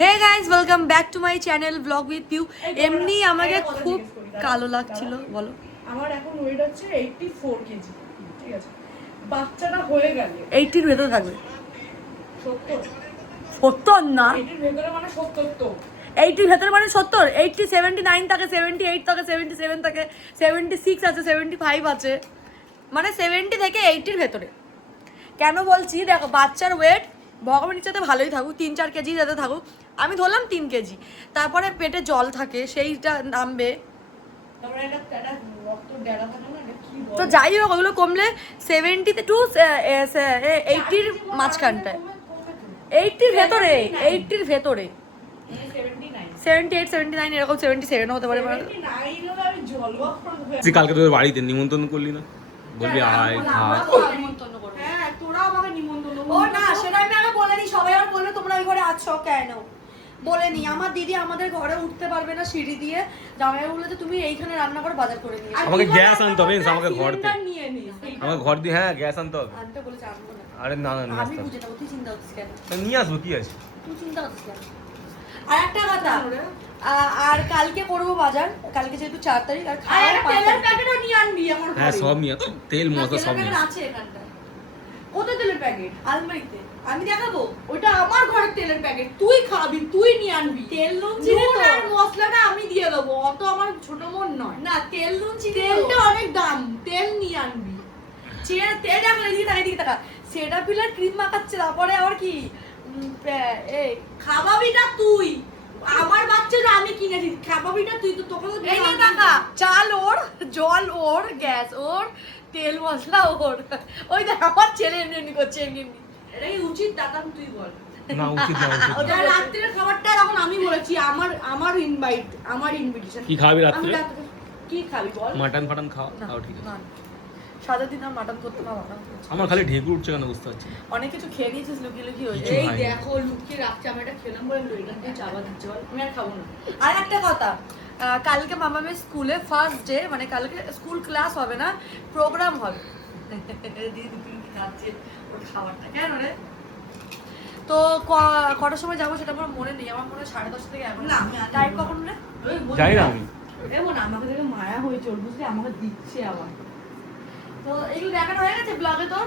Hey guys welcome back to my channel vlog with Piu. এমনি আমাকে খুব কালো লাগছিল বলো। আমার এখন ওয়েট হচ্ছে 84 কেজি, ঠিক আছে? বাচ্চাটা হয়ে গেলে 80 এর ভেতরে থাকবে। 70 70 না, 80 এর ভেতরে মানে 70 তো 80 এর ভেতরে মানে 70। 80 79 থাকে, 78 থাকে, 77 থাকে, 76 আছে, 75 আছে, মানে 70 থেকে 80 এর ভেতরে। কেন বলছি দেখো, বাচ্চার ওয়েট ভগবানের সাথে ভালোই থাকুক, 3-4 কেজি যাতে থাকুক। আমি ধরলাম 3 কেজি, তারপরে পেটে জল থাকে, সেইটা নামবে। তারপরে একটা রক্ত ডেরা থাকে না, এটা কি বলে? তো যাই হোক, ওগুলো কমলে 70 টু 80 মাঝখানটায়, 80 ভেতরে, 80 ভেতরে, 78 79 এরকম, 77 হতে পারে। 79 হলে আমি জলবা করব। তুই কালকে তোদের বাড়িতে নিমন্ত্রণ করলি না? বলবি আয় খা। হ্যাঁ, তোরা আমাকে নিমন্ত্রণ ও না, সেটা আমি আগে বলে নি। সবাই আর বললো তোমরা ওই ঘরে আছো কেন, বলে নি। আমার দিদি আমাদের ঘরে উঠতে পারবে না সিঁড়ি দিয়ে, জামাই বললো যে তুমি এইখানে রান্না করে বাজার করে নিয়ে এসো। আমাকে গ্যাস আনতে হবে, আমাকে ঘর দিয়ে, সিলিন্ডার নিয়ে নিস। আমাকে ঘর দিয়ে, হ্যাঁ গ্যাস আনতে হবে। আনতে বলেছে, আনবো না। আরে না না নিয়ে আমি আসতে হবে। বুঝে নেবো, তুই চিন্তা করছিস কেন? নিয়ে আসবো, কি আছে? তুই চিন্তা করছিস কেন? আর একটা কথা, আর কালকে করবো বাজার, কালকে যেহেতু 4 তারিখ, আর আর খাওয়া একটা 5 তেলের তারিখ। প্যাকেটও নিয়ে আনবি আমার হ্যাঁ ঘরে। সব নিয়ে, তেল মশলা সব নিয়ে। আছে এখানটায় কোথায় তেলের প্যাকেট? আলমারিতে, আমি দেখাবো। ওটা আমার ঘরের তেলের প্যাকেট, তুই খাবি, তুই নিয়ে আনবি। তেল নুন চিনি নুন তো। আর মশলাটা আমি দিয়ে দেবো, অত আমার ছোট মন নয়। না, তেল নুন চিনি তেলটা অনেক দাম, তেল নিয়ে আনবি। তেল রাখলে এদিকে টাকা সেটা পিলার ক্রিম মাখাচ্ছে, তারপরে আবার কি এই খাবাবিটা তুই, আমার বাচ্চাটা আমি কিনেছি, খাবাবিটা তুই। তো তোকে তো এই নে টাকা, চাল ওর, জল ওর, গ্যাস ওর, তেল মশলা ওর। ওই দেখ আমার ছেলে এমনি এমনি করছে, এমনি এমনি। এটা কি উচিত? টাকা তুই বল। না উচিত না, উচিত না। ওটা রাত্রির খাবারটা এখন আমি বলেছি, আমার ইনভাইট, আমার ইনভিটেশন। কি খাবি আমি রাত্রে? রাত্রে কি খাবি বল? মাটন ফাটন খাওয়া, না, তাও ঠিক আছে। না, সাদা দিন আর মাটন করতে না, মাটন করছে। আমার খালি ঢেকুর উঠছে কেন বুঝতে পারছি না। অনেক কিছু খেয়ে নিয়েছিস লুকিয়ে লুকিয়ে হয়ে কিছু যায়। এই খাইনি। দেখো লুকিয়ে রাখছে, আমি এটা খেলাম বলে এখান থেকে চাবা দিচ্ছে, বল আমি আর খাবো না। আর একটা কথা, কালকে মামামের স্কুলে ফার্স্ট ডে, মানে কালকে স্কুল ক্লাস হবে না, প্রোগ্রাম হবে। দিদি তুমি খাচ্ছে ওর খাবারটা কেন রে? তো কটার সময় যাবো সেটা আমার মনে নেই, আমার মনে হয় 10:30 থেকে 11। না, আমি আর টাইম যাবো না। কখন রে? জানি না আমি। এমন আমাকে দেখে মায়া হয়েছে ওর, বুঝলি, আমাকে দিচ্ছে আবার। তো এগুলো দেখানো হয়ে গেছে ব্লগে তোর?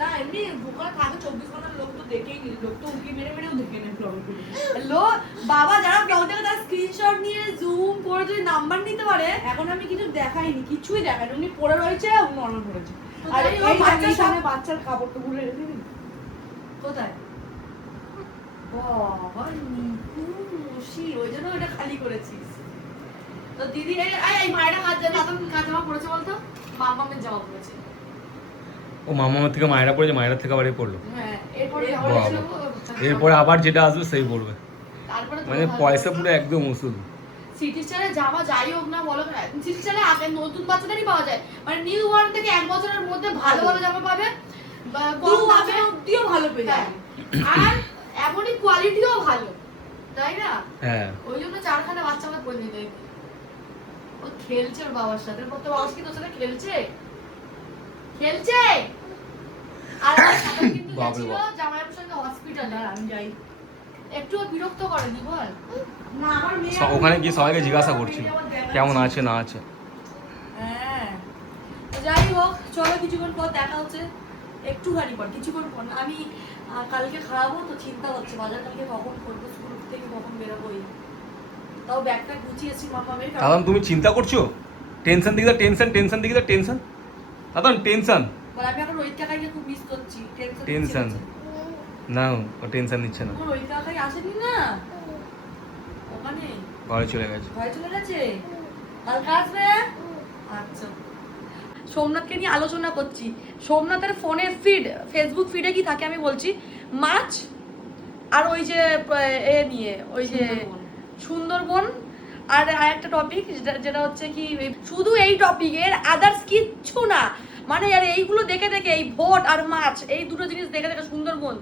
না এমনি দোকানে থাকে 24 ঘন্টার লোক তো দেখেই নি, লোক তো উঁকি মেরে মেরেও দেখে নেই ব্লগে। হ্যালো বাবা, যারা ব্লগ দেখে তারা স্ক্রিনশট নিয়ে জুম করে যদি নাম্বার নিতে পারে। এখন আমি কিছু দেখাইনি, কিছুই দেখাইনি, উনি পড়ে রয়েছে, নর্মাল পড়েছে। তো আর তাই এই হোক, বাচ্চা সামনে বাচ্চার কাপড় তো ভুলে রেখে দিবি। কোথায়? বাবা নিকুশি, ওই জন্য ওটা খালি করেছিস। তো দিদি এই মায়েরা কাজ জামা পড়েছে বলতো, মামামের জামা পড়েছে। ও মামার থেকে মায়েরা পড়েছে, মায়ের থেকে আবার এ পড়লো। হ্যাঁ, এরপরে বাবা। এরপরে আবার যেটা আসবে সেই পড়বে, তারপরে মানে পয়সা পুরো একদম উসুল। সিটি স্টারে জামা যাই হোক না বলো, সিটি স্টারে আগে নতুন বাচ্চাদেরই পাওয়া যায়, মানে নিউ ওয়ান থেকে 1 বছরের মধ্যে ভালো ভালো জামা পাবে, বা কম দামে দিও ভালো পেয়ে হ্যাঁ। যাবে। আর এমনই কোয়ালিটিও ভালো, তাই না? হ্যাঁ ওই জন্য 4খানা বাচ্চা আমরা করে নিতে। ও খেলছে ওর বাবার সাথে, ওর তো বাবার কি তোর সাথে খেলছে খেলছে। আর সকালে কিন্তু বাপরে গেছিল বাপ। জামাইয়ের সঙ্গে হসপিটালে, আর আমি যাই একটু বিরক্ত করেনি বল? না, আমার মেয়ে ওখানে গিয়ে সবাইকে জিজ্ঞাসা করছিল কেমন আছে না আছে। হ্যাঁ, তো যাই হোক, চলো কিছুক্ষণ পর দেখা হচ্ছে, একটুখানি পর, কিছুক্ষণ পর না। আমি কালকে খাওয়াবো তো চিন্তা হচ্ছে, বাজার কালকে কখন করবো, স্কুল থেকে কখন বেরোবোই। তাও ব্যাগটা গুছিয়েছি মামামের, দাদা তুমি চিন্তা করছো? টেনশন দিকে টেনশন, টেনশন দিকে টেনশন, দাদা টেনশন। আমি এখন রোহিত কাকাইকে খুব মিস করছি। টেনশন না, ও টেনশন নিচ্ছে না, রোহিত কাকাই আসেনি না ওখানে, ঘরে চলে গেছে। ভয় চলে গেছে, কালকে আসবে। আচ্ছা, সোমনাথকে নিয়ে আলোচনা করছি। সোমনাথের ফোনের ফিড, ফেসবুক ফিডে কি থাকে আমি বলছি, মাছ আর ওই যে এ নিয়ে, ওই যে সুন্দরবন, আর একটা টপিক যেটা হচ্ছে কি শুধু এই টপিকের, আদার্স কিচ্ছু না। মানে আর এইগুলো দেখে দেখে, এই ভোট আর মাছ, এই দুটো জিনিস দেখে দেখে সুন্দরবন,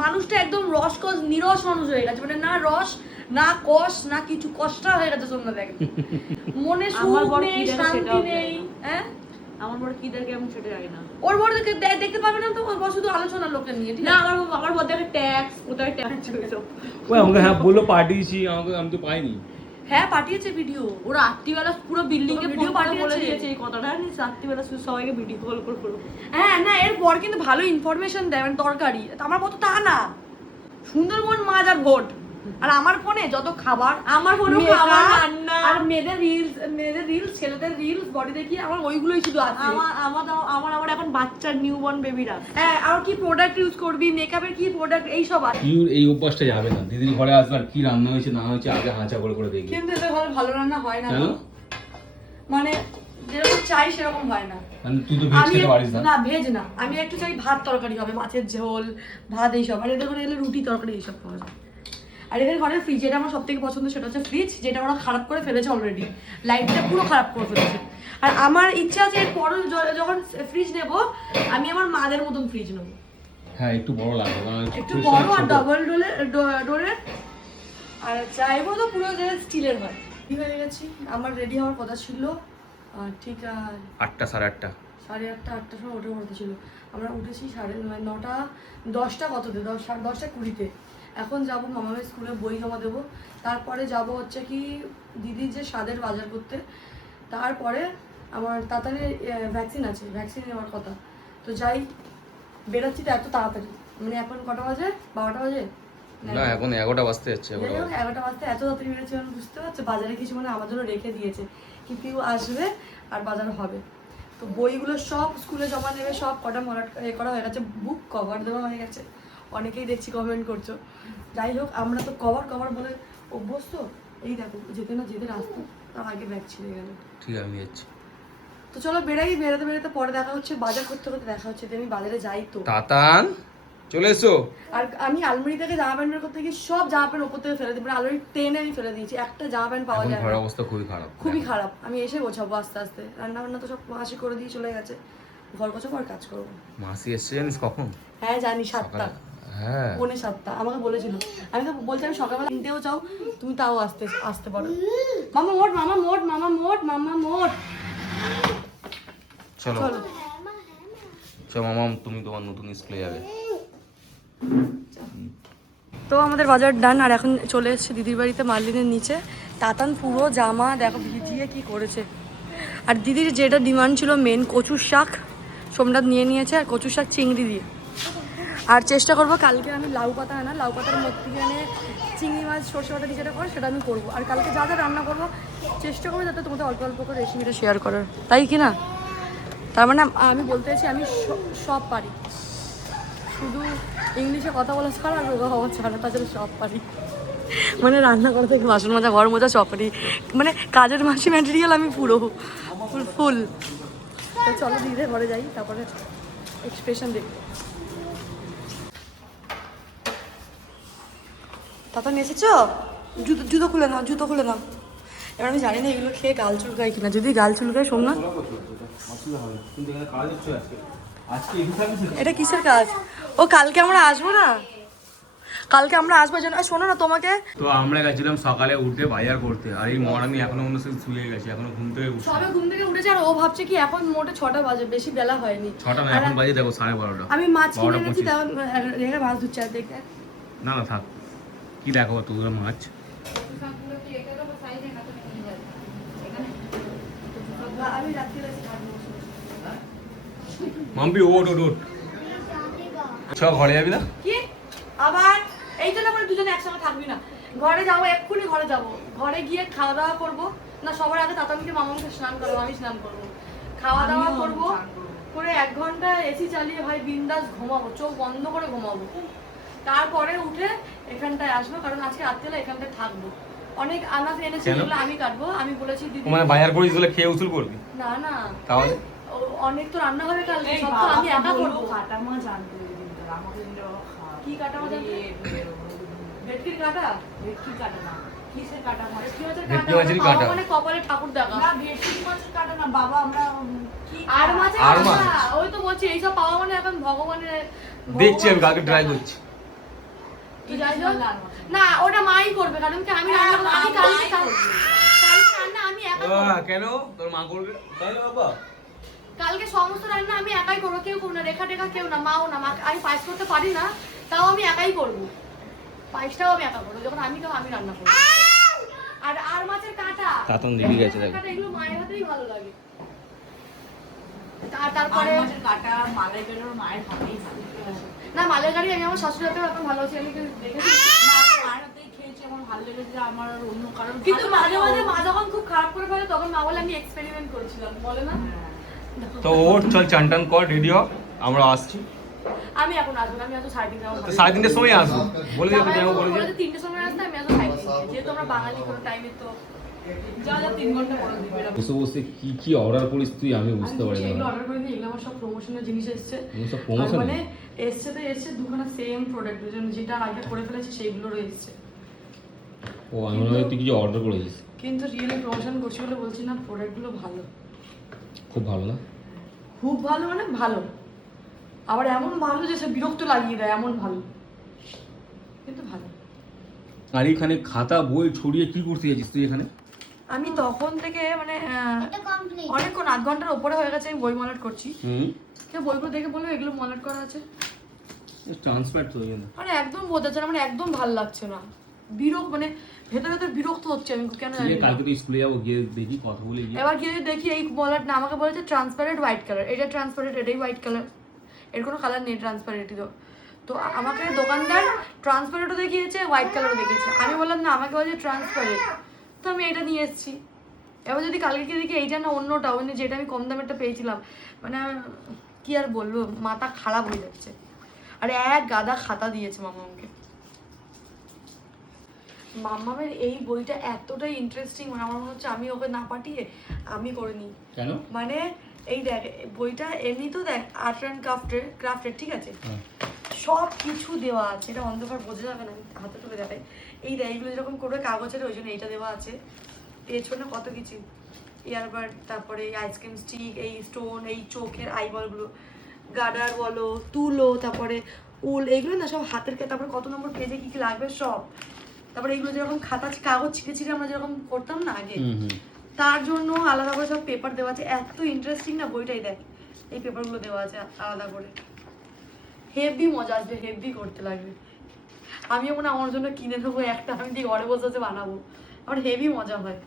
মানুষটা একদম রসকস নিরস মানুষ হয়ে গেছে, মানে না রস না কষ না কিছু, কষ্ট হয়ে গেছে সোমনাথ একদম। মনে সুখ আমার বর নেই, কি জানে শান্তি সেটাও নেই। জানে না। হ্যাঁ, আমার বড় কি দেখে আমি সেটা জানি না। ওর বড় দেখতে পাবে না তো, ওর বড় শুধু আলোচনার লোককে নিয়ে, ঠিক না আছে? আমার বড় দেখে ট্যাক্স, কোথায় ট্যাক্স হইছো। ওই আমাকে হ্যাঁ বললো পাঠিয়েছি, আমাকে আমি তো পাইনি। হ্যাঁ পাঠিয়েছে ভিডিও। ও রাত্রিবেলা পুরো বিল্ডিং এ তোকে ভিডিও video পাঠিয়ে বলে পাঠিয়েছে। দিয়েছে এই কথাটা, জানিস? রাত্রিবেলা শুধু সবাইকে ভিডিও কল করো। হ্যাঁ না, এর বর কিন্তু ভালো ইনফরমেশন দেয়, মানে দরকারি। আমার মতো তা না, সুন্দরবন মাছ আর ভোট। আর আমার ফোনে যত খাবার, আমার ফোনেও makeup, খাবার, রান্না। আর মেয়েদের রিলস, ছেলেদের রিলস, বডি দেখি, আমার ওইগুলোই শুধু আছে। আমার এখন বাচ্চা নিউবর্ন বেবিরা। হ্যাঁ, আর কি প্রোডাক্ট ইউজ করবি, মেকআপের কি প্রোডাক্ট, এই সব আছে। এই অভ্যাসটা যাবে না, দিদির ঘরে আসবে আর কি রান্না হয়েছে না হয়েছে আগে হাঁচা করে দেখি। কিন্তু এদের ঘরে ভালো রান্না হয় না। কেন? মানে যেরকম চাই সেরকম হয় না। মানে তুই তো ভেজ খেতে পারিস না। না ভেজ না, আমি একটু চাই ভাত তরকারি হবে, মাছের ঝোল, ভাত এইসব। আর এদের ঘরে এলে রুটি তরকারি এইসব পাওয়া যায়। আর এদের ঘরের ফ্রিজ, যেটা আমার সব থেকে পছন্দ সেটা হচ্ছে ফ্রিজ, যেটা ওরা খারাপ করে ফেলেছে অলরেডি, লাইটটা পুরো খারাপ করে ফেলেছে। আর আমার ইচ্ছা আছে এর পরে যখন ফ্রিজ নেব, আমি আমার মাদের মতন ফ্রিজ নেবো, হ্যাঁ একটু বড় লাগবে, কারণ একটু বড় আর ডাবল ডোরের। আর চাইবো তো পুরো যে স্টিলের হয়। রেডি হয়ে গেছি, আমার রেডি হওয়ার কথা ছিল ঠিক 8টা 8:30। 8:30-8টার সময় ওঠার কথা ছিল। আমরা উঠেছি 9:30, 10টা কততে, 10:20 এখন যাব মামামের স্কুলে বই জমা দেবো। তারপরে যাব হচ্ছে কি দিদির যে স্বাদের বাজার করতে। তারপরে আমার তাড়াতাড়ি ভ্যাকসিন আছে, ভ্যাকসিন নেওয়ার কথা। তো যাই, বেরোচ্ছি তো এত তাড়াতাড়ি, মানে এখন কটা বাজে, 12টা বাজে না এখন 11টা বাজতে যাচ্ছে। 11টা বাজতে এত তাড়াতাড়ি বেরোচ্ছি, আমি বুঝতে পারছি বাজারে কিছু মানে আমার জন্য রেখে দিয়েছে, কি পিউ আসবে আর বাজার হবে। তো বইগুলো সব স্কুলে জমা নেবে, সব কটা করা হয়ে গেছে, বুক কভার দেওয়া হয়ে গেছে। অনেকেই দেখছি কমেন্ট করছো। যাই হোক, আমরা তো কভার বলে অভ্যস্ত। এই দেখো যেতে না যেতে রাস্তা তার আগে ব্যাগ ছিঁড়ে গেল। ঠিক আছে আমি যাচ্ছি। তো চলো বেরোতে পরে দেখা হচ্ছে, বাজার করতে দেখা হচ্ছে। আমি বাজারে যাই তো। তাতান চলে এসো। আর আমি আলমারি থেকে জামা প্যান্ট বের করতে গিয়ে সব জামা প্যান্ট ওপর থেকে ফেলে দিই, মানে আলমারি টেনে আমি ফেলে দিয়েছি, একটা জামা প্যান্ট পাওয়া যায় না। ঘরের অবস্থা খুবই খারাপ, খুবই খারাপ। আমি এসে গোছাবো আস্তে আস্তে, রান্না বান্না তো সব মাসি করে দিয়ে চলে গেছে, ঘর গোছাবো আর কাজ করবো। মাসি এসছে জানিস কখন? হ্যাঁ জানি, 7টা, হ্যাঁ 7:45 আমাকে বলেছিল। আমি তো বলছি আমি সকালবেলা 3টেও চাও, তুমি তাও আসতে পারো। মামা মোট। চলো চলো চলো মামা, তুমি তোমার নতুন স্কুলে যাবে। তো আমাদের বাজার ডান, আর এখন চলে এসেছে দিদির বাড়িতে মার্লিনের নিচে। তাতান পুরো জামা দেখো ভিজিয়ে কি করেছে। আর দিদির যেটা ডিমান্ড ছিল মেন, কচুর শাক সোমনাথ নিয়ে নিয়েছে, আর কচুর শাক চিংড়ি দিয়ে। আর চেষ্টা করবো কালকে আমি লাউ পাতার মধ্যে চিংড়ি মাছ সর্ষে বাটা দিয়ে যেটা করে সেটা আমি করবো। আর কালকে যা রান্না করবো চেষ্টা করবো যাতে তোমাদের অল্প অল্প করে রেসিপিটা শেয়ার করার, তাই কি না? তার মানে আমি বলতে চাইছি আমি সব পারি, শুধু ইংলিশে কথা বলা ছাড়া আর রোগা হওয়া ছাড়া, তাছাড়া সব পারি। মানে রান্না করা থেকে বাসন মাজা, ঘর মোজা সব পারি, মানে কাজের মাসি ম্যাটেরিয়াল আমি পুরো ফুল। তো চলো ধীরে ঘরে যাই, তারপরে এক্সপ্রেশন দেখবো। তাতা নিয়ে এসেছো? জুতো খুলে নাও। এবার আমি জানি না এগুলো খেয়ে গাল চুলকায় কিনা, যদি গাল চুলকায় সোমনাথ। এটা কিসের কাজ? ও কালকে আমরা আসবো না, জানো। শোনো না তোমাকে, তো আমরা গেছিলাম সকালে উঠে বাজার করতে, আর এই মরানি এখনো অন্য শুয়ে গেছে, এখনো ঘুম থেকে উঠছে। সবে ঘুম থেকে উঠেছে, আর ও ভাবছে কি এখন মোটে 6টা বাজে, বেশি বেলা হয়নি। 6টা না, এখন বাজে দেখো 12:30। আমি মাছ কিনে এনেছি, তেমন রেখে মাছ ধুচ্ছে আর দেখে। না থাক, কি দেখো তোর মাছ। আমি রাত্রিরে মাম্পি ওট চ ঘরে যাবি না? কি আবার এই জন্য আমরা দুজনে একসঙ্গে থাকবি না। ঘরে যাবো, এক্ষুনি ঘরে গিয়ে খাওয়া দাওয়া করবো না, সবার আগে তাতামিকে মামাকে স্নান করবো, আমি স্নান করবো, খাওয়া দাওয়া করবো করে 1 ঘন্টা এসি চালিয়ে ভাই বিন্দাস ঘুমাবো, চোখ বন্ধ করে ঘুমাবো। তারপরে উঠে এখানটায় আসবো, কারণ আজকে রাত্রিবেলা এখানটায় থাকবো। অনেক আনাজ এনেছি, যেগুলো আমি কাটবো। আমি বলেছি দিদি মানে বাজার করিস বলে খেয়ে উসুল করবি না তাহলে? অনেক তো রান্না হবে কালকে, সব তো আমি একা করবো। কাটা মাছ আনতে আমাকে কি কাটা মাছ আনতে? ভেটকির কাটা? ভেটকি কাটা না, কিসের কাটা মাছ? ভেটকি মাছেরই কাটা। মানে কপালে ঠাকুর দেখা। না ভেটকি মাছের কাটা না বাবা, আমরা কি আর মাছের আর মাছ? কাটা। ওই তো বলছি এইসব পাওয়া মানে এখন ভগবানের। দেখছি আমি কালকে ট্রাই করছি। তুই যাই হোক না, ওটা মাই করবে, কারণ কি আমি রান্না করবো। আমি কালকে রান্না আমি একা করবো। কেন তোর মা করবে? তাই না বাবা? কালকে সমস্ত রান্না আমি একাই করবো, কেউ করবো না, রেখা টেখা কেউ না, মাও না। মা আমি পায়েস করতে পারি না, তাও আমি একাই করবো। পায়েসটাও আমি একা করবো, যখন আমি খাবো আমি রান্না করবো। আর মাছের কাঁটা, তাতন দিদি গেছে দেখ। কাঁটা এগুলো মায়ের হাতেই ভালো লাগে। আর তারপরে মাছের কাটা মালাইকারি ওর মায়ের হাতেই ভালো। না, মালাইকারি আমি আমার শাশুড়ি হাতেও এখন ভালো আছি, আমি দেখেছি। না, আমি মায়ের হাতেই খেয়েছি, আমার ভালো লেগেছে, আমার আর অন্য কারণ। কিন্তু মাঝে মাঝে মা যখন খুব খারাপ করে ফেলে তখন মা বলে আমি এক্সপেরিমেন্ট করেছিলাম, বলে না? তো ওর চল চান টান কর, রেডি হ, আমরা আসছি। আমি এখন আসবো না, আমি আজ 3:30 আমার তো 3:30 সময় আসবো বলে দিও, যাবো বলে দিও। 3টের সময় আসতে, আমি আজ 3:30, যেহেতু আমরা বাঙালি কোনো টাইমে তো যা 3 ঘন্টা পরে দিবে। বসে বসে কি কি অর্ডার করিস তুই, আমি বুঝতে পারি এগুলো না। অর্ডার করে দিই, এগুলো আমার সব প্রমোশনের জিনিস এসছে। এগুলো সব আর promotion? মানে এসছে তো এসছে দুখানা সেম প্রোডাক্ট, যেটা আগে করে ফেলেছি সেইগুলোরও এসছে। ও আমি মনে হয় তুই কিছু অর্ডার করেছিস। কিন্তু রিয়েলি প্রমোশন করছি বলে বলছি না, প্রোডাক্টগুলো ভালো, খুব ভালো না? খুব ভালো, মানে ভালো। আবার এমন ভালো যে সে বিরক্ত লাগিয়ে দেয়, এমন ভালো, কিন্তু ভালো। আর এখানে খাতা বই ছড়িয়ে কি করতে যাচ্ছিস তুই এখানে? আমি তখন থেকে মানে অনেকক্ষণ, 8 ঘন্টার ওপরে হয়ে গেছে আমি বই মলাট করছি। কেউ বইগুলো দেখে বললো এগুলো মলাট করা আছে, ট্রান্সফার তো এই মানে একদম বোঝাচ্ছে না, মানে একদম ভালো লাগছে না, বিরক্ত, মানে ভেতরে ভেতরে বিরক্ত হচ্ছে আমি, কেন জানি না। কালকে তো স্কুলে যাবো, গিয়ে দেখি কথা বলে গিয়ে। এবার গিয়ে দেখি এই মলাট না, আমাকে বলেছে ট্রান্সপারেন্ট হোয়াইট কালার, এটা ট্রান্সপারেন্ট, এটাই হোয়াইট কালার, এর কোনো কালার নেই ট্রান্সপারেন্টই। তো আমাকে দোকানদার ট্রান্সপারেন্টও দেখিয়েছে, হোয়াইট কালারও দেখিয়েছে। আমি বললাম না, আমাকে বলছে ট্রান্সপারেন্ট, তো আমি এটা নিয়ে এসেছি। এবার যদি কালকে গিয়ে দেখি এইটা না অন্যটা, মানে যেটা আমি কম দামেরটা পেয়েছিলাম, মানে কি আর বলবো, মাথা খারাপ হয়ে যাচ্ছে। আর এক গাদা খাতা দিয়েছে মামাকে। মামামের এই বইটা এতটাই ইন্টারেস্টিং, মানে আমার মনে হচ্ছে আমি ওকে না পাঠিয়ে আমি করে নিই। কেন? মানে এই দেখ, বইটা এমনি তো দেখ আর্ট অ্যান্ড ক্রাফটের, ঠিক আছে, সব কিছু দেওয়া আছে। এটা অন্ধকার বোঝা যাবে না, হাতে তুলে দেখাই। এই দেখ, এইগুলো যেরকম করবে কাগজের, ওই জন্য এইটা দেওয়া আছে। পেছনে কত কিছু, ইয়ারবাড, তারপরে এই আইসক্রিম স্টিক, এই স্টোন, এই চোখের আইবলগুলো, গার্ডার বলো, তুলো, তারপরে উল, এইগুলো না সব হাতের, তারপরে কত নম্বর পেজে কি কি লাগবে সব। তারপরে এইগুলো যেরকম খাতা কাগজ ছিঁড়ে ছিঁড়ে আমরা যেরকম করতাম না আগে, তার জন্য আলাদা করে সব পেপার দেওয়া আছে। এত ইন্টারেস্টিং না বইটাই, দেখ এই পেপারগুলো দেওয়া আছে আলাদা করে। হেভি মজা আসবে, হেভি করতে লাগবে। আমিও মনে আমার জন্য কিনে দেবো একটা, আমি দিয়ে ঘরে বসে বসে বানাবো, আমার হেভি মজা হয়।